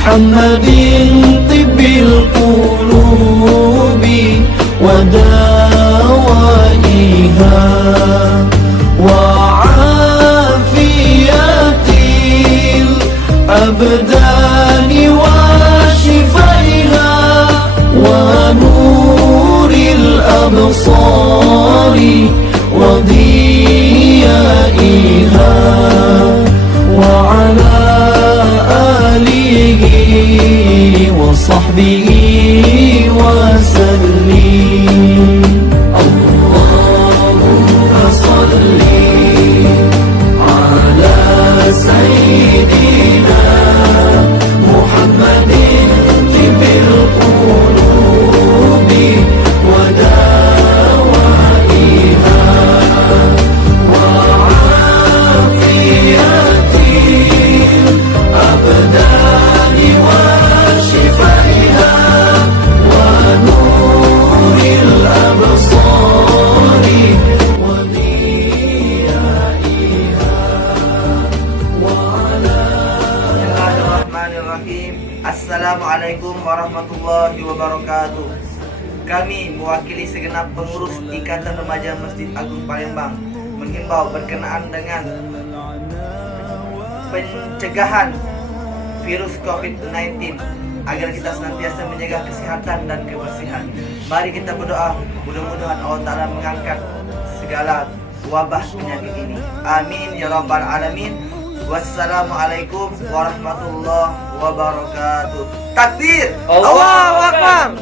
محمد طب القلوب ودوائها وعافية الأبدان وشفائها ونور الأبصار وضيائها وعلى آله وصحبه وسلم. اللهم صل على سيدنا محمد طب القلوب ودوائها وعافية الأبدان وشفائها ونور الأبصار وضيائها وعلى. Bismillahirrahmanirrahim. Assalamualaikum warahmatullahi wabarakatuh. Kami mewakili segenap pengurus Ikatan Remaja Masjid Agung Palembang menghimbau berkenaan dengan pencegahan virus COVID-19 agar kita senantiasa menjaga kesehatan dan kebersihan. Mari kita berdoa, mudah-mudahan Allah Ta'ala mengangkat segala wabah penyakit ini. Amin ya rabbal alamin. Wassalamualaikum warahmatullahi wabarakatuh. Takbir, Allahu Akbar.